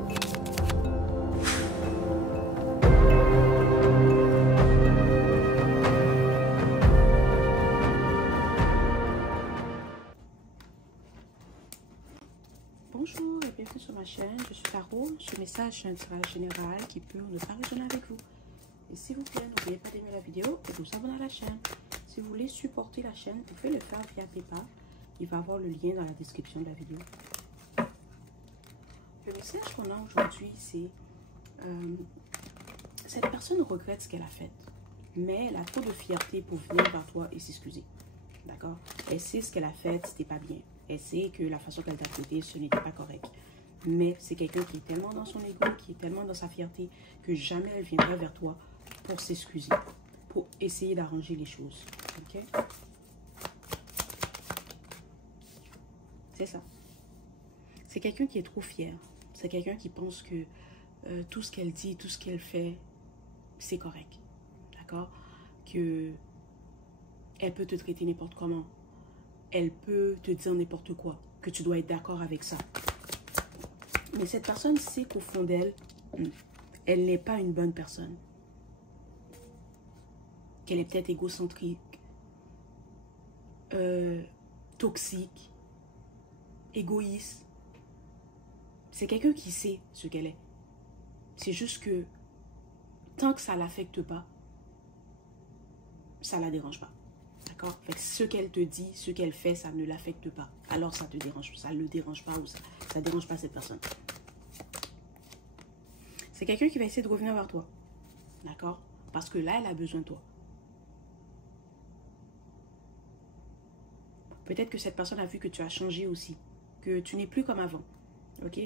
Bonjour et bienvenue sur ma chaîne, je suis Tarot. Ce message est un tirage général qui peut ne pas résonner avec vous. Et s'il vous plaît, n'oubliez pas d'aimer la vidéo et de vous abonner à la chaîne. Si vous voulez supporter la chaîne, vous pouvez le faire via PayPal. Il va y avoir le lien dans la description de la vidéo. Le message qu'on a aujourd'hui, c'est cette personne regrette ce qu'elle a fait, mais elle a trop de fierté pour venir vers toi et s'excuser. D'accord? Elle sait ce qu'elle a fait, c'était pas bien. Elle sait que la façon qu'elle t'a traité, ce n'était pas correct. Mais c'est quelqu'un qui est tellement dans son ego, qui est tellement dans sa fierté, que jamais elle viendra vers toi pour s'excuser, pour essayer d'arranger les choses. Ok? C'est ça. C'est quelqu'un qui est trop fier. C'est quelqu'un qui pense que tout ce qu'elle dit, tout ce qu'elle fait, c'est correct. D'accord? Que elle peut te traiter n'importe comment. Elle peut te dire n'importe quoi. Que tu dois être d'accord avec ça. Mais cette personne sait qu'au fond d'elle, elle n'est pas une bonne personne. Qu'elle est peut-être égocentrique, toxique, égoïste. C'est quelqu'un qui sait ce qu'elle est. C'est juste que tant que ça ne l'affecte pas, ça ne la dérange pas. D'accord? Ce qu'elle te dit, ce qu'elle fait, ça ne l'affecte pas. Alors ça te dérange, ça ne le dérange pas ou ça ne dérange pas cette personne. C'est quelqu'un qui va essayer de revenir vers toi. D'accord? Parce que là, elle a besoin de toi. Peut-être que cette personne a vu que tu as changé aussi. Que tu n'es plus comme avant. Ok?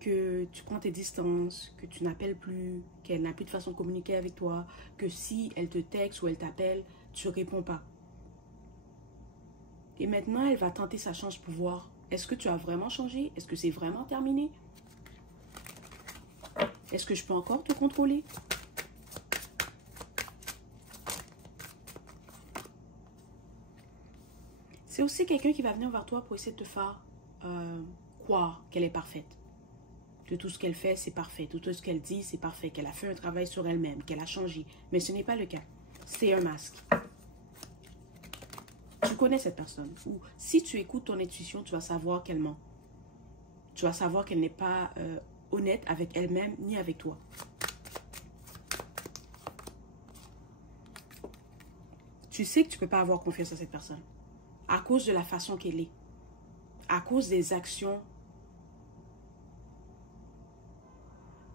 Que tu prends tes distances, que tu n'appelles plus, qu'elle n'a plus de façon de communiquer avec toi, que si elle te texte ou elle t'appelle, tu ne réponds pas. Et maintenant, elle va tenter sa chance pour voir, est-ce que tu as vraiment changé? Est-ce que c'est vraiment terminé? Est-ce que je peux encore te contrôler? C'est aussi quelqu'un qui va venir vers toi pour essayer de te faire croire qu'elle est parfaite. Que tout ce qu'elle fait, c'est parfait. Tout ce qu'elle dit, c'est parfait. Qu'elle a fait un travail sur elle-même, qu'elle a changé. Mais ce n'est pas le cas. C'est un masque. Tu connais cette personne. Ou si tu écoutes ton intuition, tu vas savoir qu'elle ment. Tu vas savoir qu'elle n'est pas honnête avec elle-même ni avec toi. Tu sais que tu ne peux pas avoir confiance à cette personne. À cause de la façon qu'elle est. À cause des actions.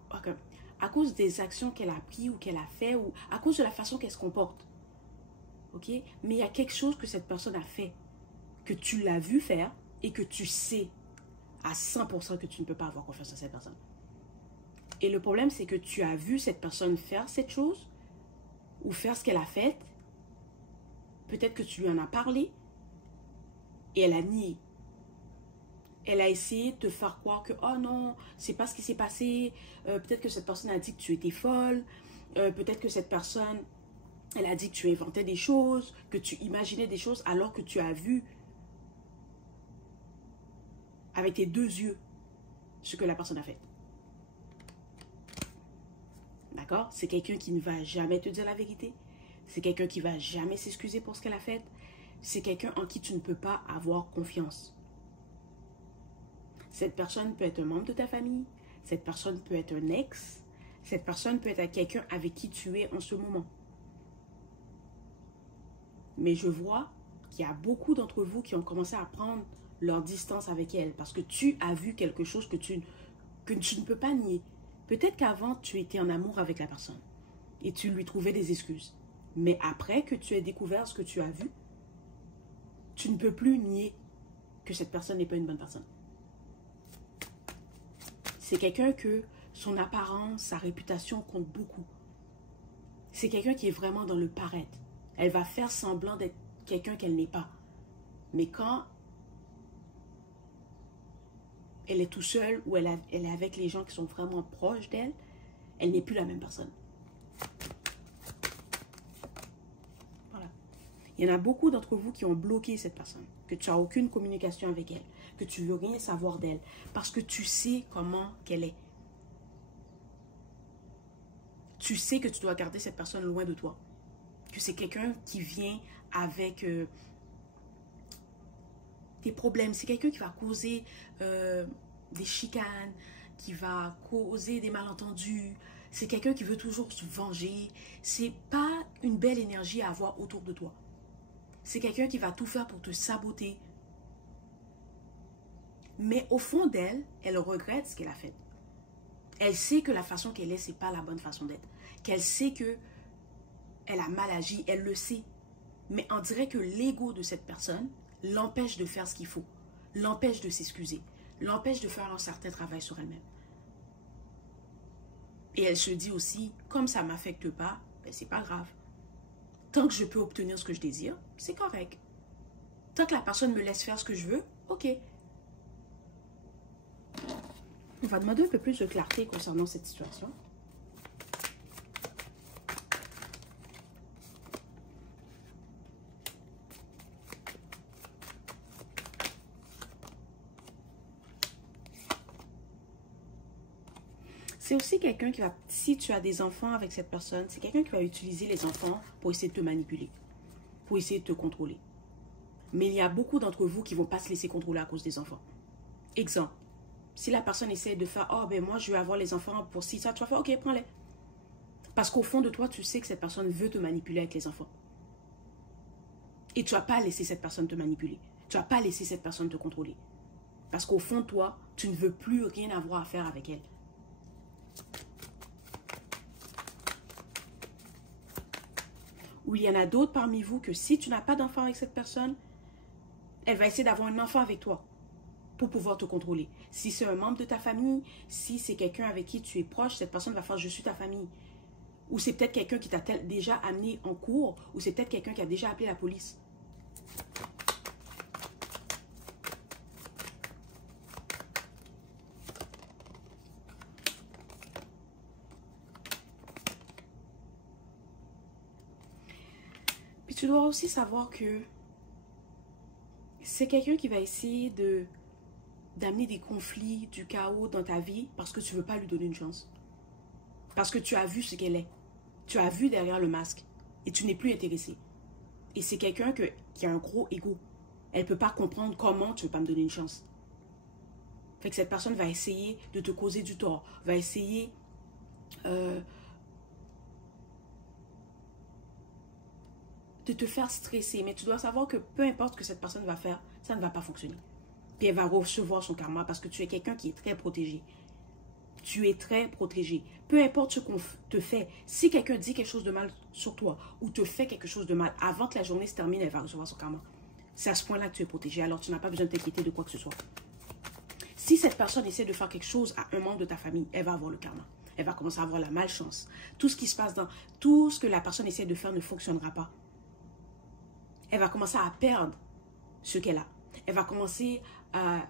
Okay. À cause des actions qu'elle a prises ou qu'elle a fait. Ou à cause de la façon qu'elle se comporte. Ok? Mais il y a quelque chose que cette personne a fait. Que tu l'as vu faire. Et que tu sais à 100% que tu ne peux pas avoir confiance à cette personne. Et le problème, c'est que tu as vu cette personne faire cette chose. Ou faire ce qu'elle a fait. Peut-être que tu lui en as parlé. Et elle a nié. Elle a essayé de te faire croire que, oh non, c'est pas ce qui s'est passé. Peut-être que cette personne a dit que tu étais folle. Peut-être que cette personne, elle a dit que tu inventais des choses, que tu imaginais des choses, alors que tu as vu avec tes deux yeux ce que la personne a fait. D'accord? C'est quelqu'un qui ne va jamais te dire la vérité. C'est quelqu'un qui ne va jamais s'excuser pour ce qu'elle a fait. C'est quelqu'un en qui tu ne peux pas avoir confiance. Cette personne peut être un membre de ta famille. Cette personne peut être un ex. Cette personne peut être quelqu'un avec qui tu es en ce moment. Mais je vois qu'il y a beaucoup d'entre vous qui ont commencé à prendre leur distance avec elle. Parce que tu as vu quelque chose que tu ne peux pas nier. Peut-être qu'avant, tu étais en amour avec la personne. Et tu lui trouvais des excuses. Mais après que tu aies découvert ce que tu as vu, tu ne peux plus nier que cette personne n'est pas une bonne personne. C'est quelqu'un que son apparence, sa réputation compte beaucoup. C'est quelqu'un qui est vraiment dans le paraître. Elle va faire semblant d'être quelqu'un qu'elle n'est pas. Mais quand elle est tout seule ou elle est avec les gens qui sont vraiment proches d'elle, elle n'est plus la même personne. Voilà. Il y en a beaucoup d'entre vous qui ont bloqué cette personne, que tu n'as aucune communication avec elle, que tu ne veux rien savoir d'elle, parce que tu sais comment qu'elle est. tu sais que tu dois garder cette personne loin de toi. Que c'est quelqu'un qui vient avec des problèmes. C'est quelqu'un qui va causer des chicanes, qui va causer des malentendus. C'est quelqu'un qui veut toujours se venger. C'est pas une belle énergie à avoir autour de toi. C'est quelqu'un qui va tout faire pour te saboter. Mais au fond d'elle, elle regrette ce qu'elle a fait. Elle sait que la façon qu'elle est, c'est pas la bonne façon d'être. Qu'elle sait que elle a mal agi, elle le sait. Mais on dirait que l'ego de cette personne l'empêche de faire ce qu'il faut. L'empêche de s'excuser. L'empêche de faire un certain travail sur elle-même. Et elle se dit aussi, comme ça ne m'affecte pas, ben c'est pas grave. Tant que je peux obtenir ce que je désire, c'est correct. Tant que la personne me laisse faire ce que je veux, ok. On va demander un peu plus de clarté concernant cette situation. C'est aussi quelqu'un qui va, si tu as des enfants avec cette personne, c'est quelqu'un qui va utiliser les enfants pour essayer de te manipuler, pour essayer de te contrôler. Mais il y a beaucoup d'entre vous qui ne vont pas se laisser contrôler à cause des enfants. Exemple, si la personne essaie de faire, oh ben moi je vais avoir les enfants pour si ça, tu vas faire, ok, prends-les. Parce qu'au fond de toi, tu sais que cette personne veut te manipuler avec les enfants. Et tu ne vas pas laisser cette personne te manipuler. Tu ne vas pas laisser cette personne te contrôler. Parce qu'au fond de toi, tu ne veux plus rien avoir à faire avec elle. Ou il y en a d'autres parmi vous que si tu n'as pas d'enfant avec cette personne, elle va essayer d'avoir un enfant avec toi pour pouvoir te contrôler. Si c'est un membre de ta famille, si c'est quelqu'un avec qui tu es proche, cette personne va faire « je suis ta famille ». Ou c'est peut-être quelqu'un qui t'a déjà amené en cours, ou c'est peut-être quelqu'un qui a déjà appelé la police. Puis tu dois aussi savoir que c'est quelqu'un qui va essayer d'amener des conflits, du chaos dans ta vie parce que tu ne veux pas lui donner une chance. Parce que tu as vu ce qu'elle est. Tu as vu derrière le masque et tu n'es plus intéressé. Et c'est quelqu'un qui a un gros ego. Elle ne peut pas comprendre comment tu ne veux pas me donner une chance. Fait que cette personne va essayer de te causer du tort, va essayer de te faire stresser. Mais tu dois savoir que peu importe ce que cette personne va faire, ça ne va pas fonctionner. Puis elle va recevoir son karma parce que tu es quelqu'un qui est très protégé. Tu es très protégé. Peu importe ce qu'on te fait, si quelqu'un dit quelque chose de mal sur toi ou te fait quelque chose de mal, avant que la journée se termine, elle va recevoir son karma. C'est à ce point-là que tu es protégé. Alors tu n'as pas besoin de t'inquiéter de quoi que ce soit. Si cette personne essaie de faire quelque chose à un membre de ta famille, elle va avoir le karma. Elle va commencer à avoir la malchance. Tout ce qui se passe tout ce que la personne essaie de faire ne fonctionnera pas. Elle va commencer à perdre ce qu'elle a. Elle va commencer à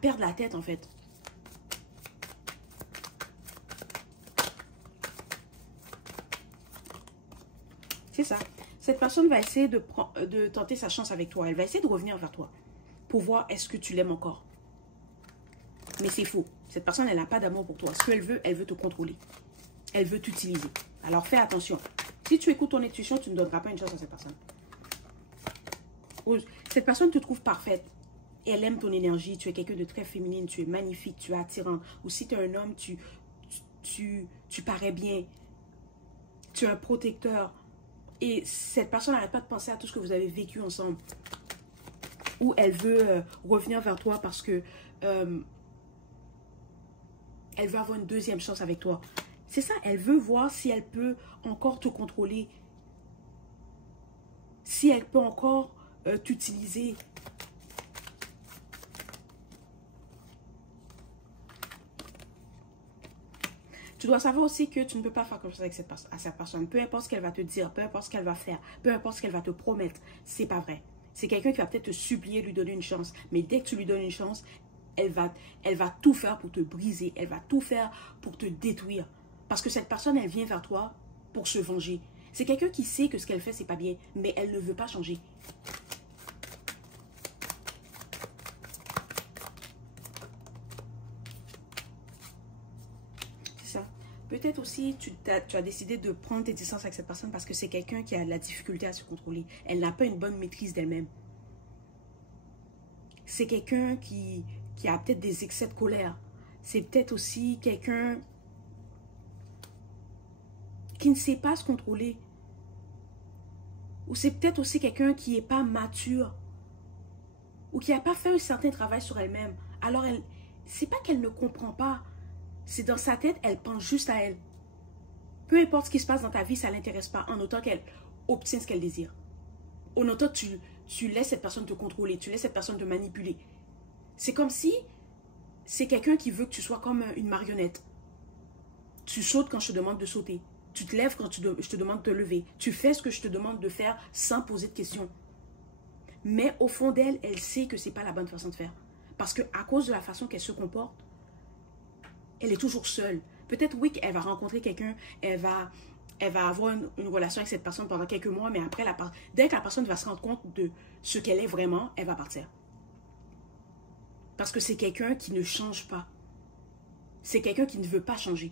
perdre la tête en fait. C'est ça. Cette personne va essayer de tenter sa chance avec toi. Elle va essayer de revenir vers toi pour voir est-ce que tu l'aimes encore. Mais c'est faux. Cette personne, elle n'a pas d'amour pour toi. Ce qu'elle veut te contrôler. Elle veut t'utiliser. Alors fais attention. Si tu écoutes ton intuition, tu ne donneras pas une chance à cette personne. Cette personne te trouve parfaite. Elle aime ton énergie. Tu es quelqu'un de très féminine. Tu es magnifique. Tu es attirant. Ou si tu es un homme, tu parais bien. Tu es un protecteur. Et cette personne n'arrête pas de penser à tout ce que vous avez vécu ensemble. Ou elle veut revenir vers toi parce que elle veut avoir une deuxième chance avec toi. C'est ça, elle veut voir si elle peut encore te contrôler. Si elle peut encore t'utiliser. Tu dois savoir aussi que tu ne peux pas faire comme ça avec cette personne. Peu importe ce qu'elle va te dire, peu importe ce qu'elle va faire, peu importe ce qu'elle va te promettre, c'est pas vrai. C'est quelqu'un qui va peut-être te supplier de lui donner une chance. Mais dès que tu lui donnes une chance, elle va tout faire pour te briser. Elle va tout faire pour te détruire. Parce que cette personne, elle vient vers toi pour se venger. C'est quelqu'un qui sait que ce qu'elle fait, c'est pas bien. Mais elle ne veut pas changer. Peut-être aussi, tu as décidé de prendre tes distances avec cette personne parce que c'est quelqu'un qui a de la difficulté à se contrôler. Elle n'a pas une bonne maîtrise d'elle-même. C'est quelqu'un qui a peut-être des excès de colère. C'est peut-être aussi quelqu'un qui ne sait pas se contrôler. Ou c'est peut-être aussi quelqu'un qui n'est pas mature. Ou qui n'a pas fait un certain travail sur elle-même. Alors, c'est pas qu'elle ne comprend pas. C'est dans sa tête, elle pense juste à elle. Peu importe ce qui se passe dans ta vie, ça ne l'intéresse pas. En autant qu'elle obtient ce qu'elle désire. En autant que tu laisses cette personne te contrôler. Tu laisses cette personne te manipuler. C'est comme si c'est quelqu'un qui veut que tu sois comme une marionnette. Tu sautes quand je te demande de sauter. Tu te lèves quand je te demande de te lever. Tu fais ce que je te demande de faire sans poser de questions. Mais au fond d'elle, elle sait que ce n'est pas la bonne façon de faire. Parce qu'à cause de la façon qu'elle se comporte, elle est toujours seule. Peut-être oui qu'elle va rencontrer quelqu'un, elle va avoir une relation avec cette personne pendant quelques mois, mais après, dès que la personne va se rendre compte de ce qu'elle est vraiment, elle va partir. Parce que c'est quelqu'un qui ne change pas. C'est quelqu'un qui ne veut pas changer.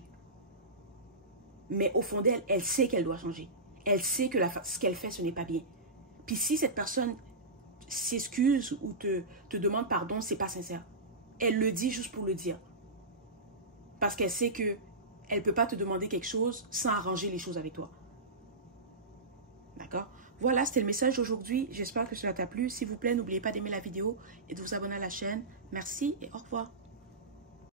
Mais au fond d'elle, elle sait qu'elle doit changer. Elle sait que ce qu'elle fait, ce n'est pas bien. Puis si cette personne s'excuse ou te demande pardon, c'est pas sincère. Elle le dit juste pour le dire. Parce qu'elle sait que elle ne peut pas te demander quelque chose sans arranger les choses avec toi. D'accord? Voilà, c'était le message d'aujourd'hui. J'espère que cela t'a plu. S'il vous plaît, n'oubliez pas d'aimer la vidéo et de vous abonner à la chaîne. Merci et au revoir.